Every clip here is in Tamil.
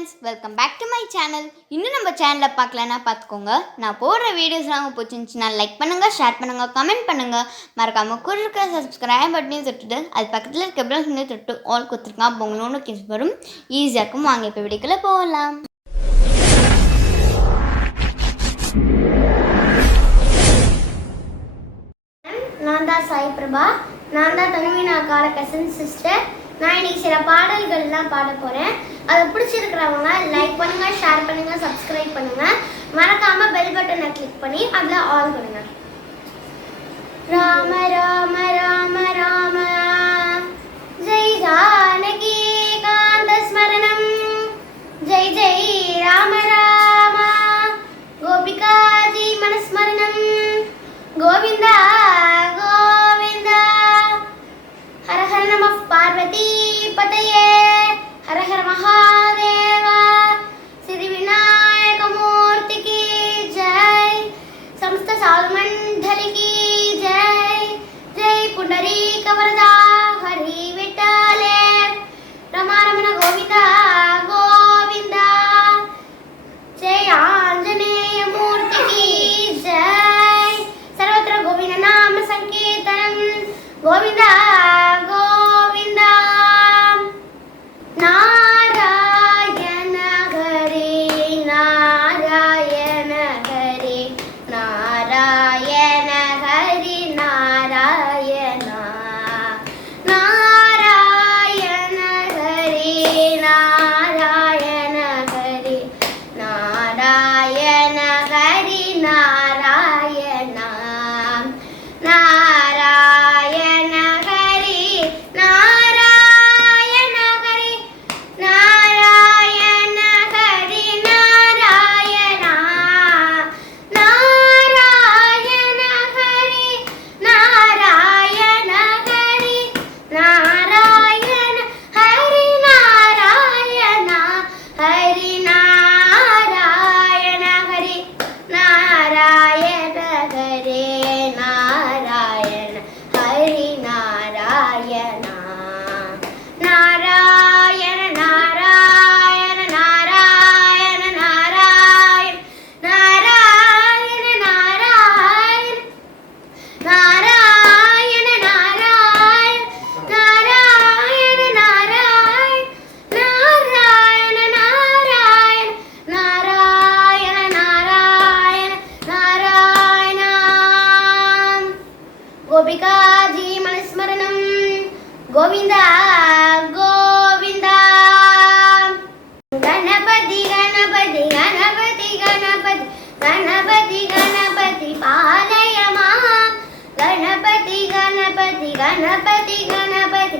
Friends welcome back to my channel இன்னும் நம்ம சேனலில் பார்க்கலன்னா பார்த்துக்கோங்க. நான் போடுற வீடியோஸ்லாம் உங்களுக்கு பிடிச்சிருந்துச்சுன்னா லைக் பண்ணுங்கள் ஷேர் பண்ணுங்கள் கமெண்ட் பண்ணுங்கள் மறக்காமல் கூட இருக்கிற சப்ஸ்கிரைப் பட்டனையும் தொட்டுட்டு அது பக்கத்தில் இருக்க பிளஸ் தொட்டு ஆல் கொடுத்துருக்கா பொங்கலோன்னு கிஸ் வரும். ஈஸியாக இருக்கும். வாங்க இப்போ வீடியோக்குள்ளே போகலாம். நான் தான் சாய் பிரபா. நான் தான் தனுவினா கால கசன் சிஸ்டர் நான் இன்னைக்கு சில பாடல்கள்லாம் பாட போகிறேன் அதை பிடிச்சிருக்கிறவங்க லைக் பண்ணுங்க ஷேர் பண்ணுங்க சப்ஸ்கிரைப் பண்ணுங்க. மறக்காம பெல் பட்டனை கிளிக் பண்ணி அதில் ஆல் பண்ணுங்க. ராம ராம ராம ராம. ஜெய் ஜானகி காந்த ஸ்மரணம். ஜெய் ஜெய் ராம ராம. கோபிகாஜி மனஸ்மரணம். கோவிந்தா கோவிந்தா. ஹர ஹர நம பார்வதி பதையே ஹரஹர மகா గోపికాజీమనుస్మరణం గోవింద గోవింద. గణపతి గణపతి గణపతి గణపతి గణపతి గణపతి పాలయమా. గణపతి గణపతి గణపతి గణపతి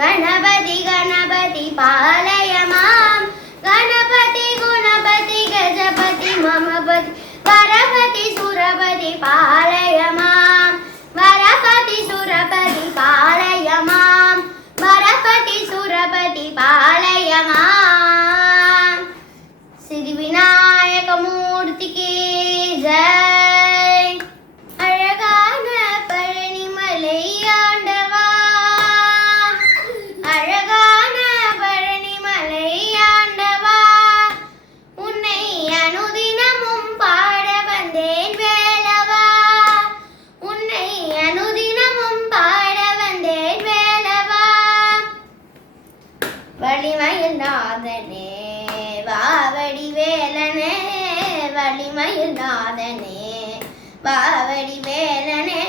கணபதி கணபதி பாலயமாம். கணபதி குணபதி கஜபதி மமபதி வரபதி சுரபதி பாலயமாம். வரபதி சுரபதி பாலயமாம். பாவடி வேலனே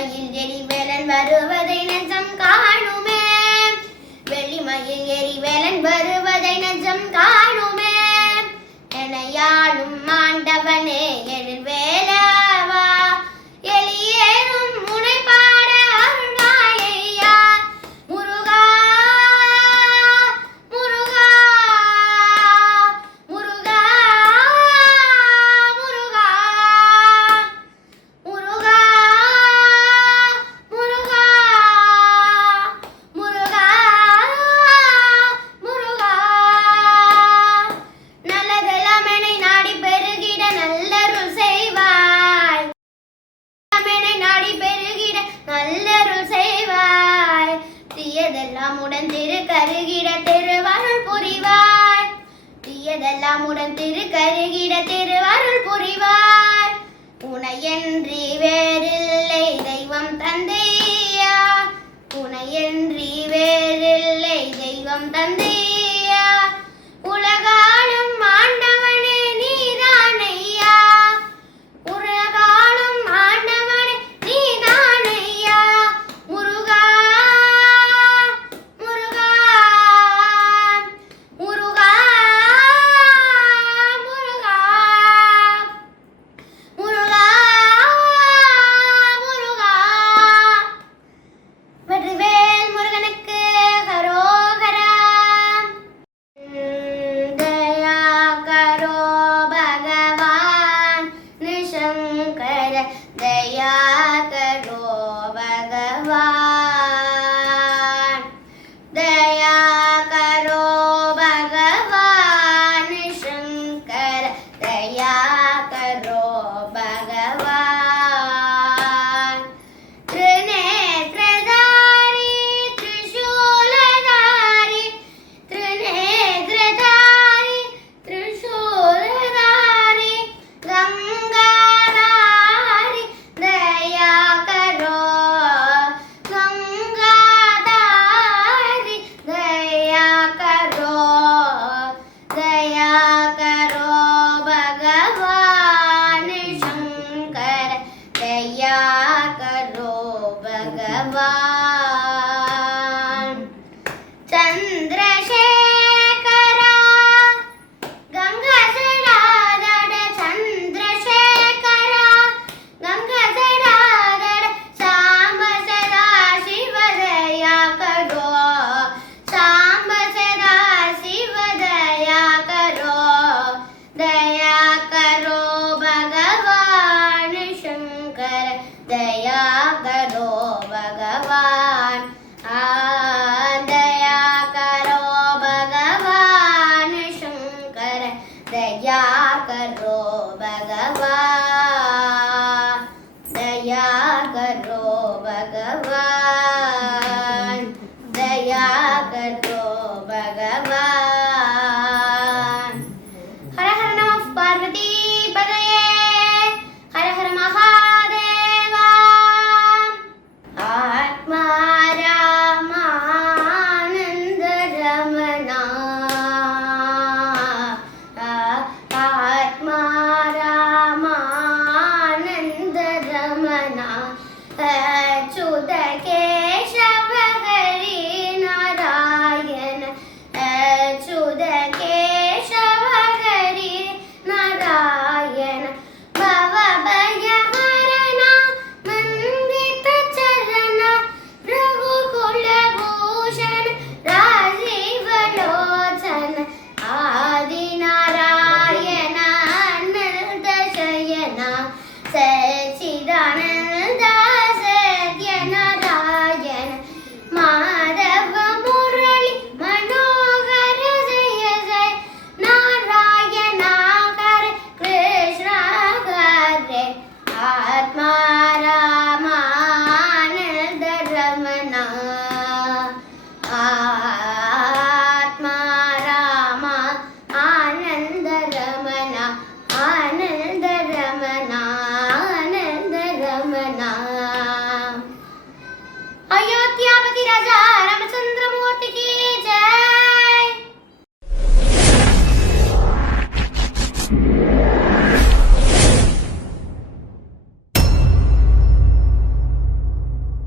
ഓർമ്മയിൽ ജനിവേലൻ വരുവൻ உனையன்றி வேறில்லை தெய்வம் தந்தையா? உனையன்றி வேறில்லை தெய்வம் தந்தை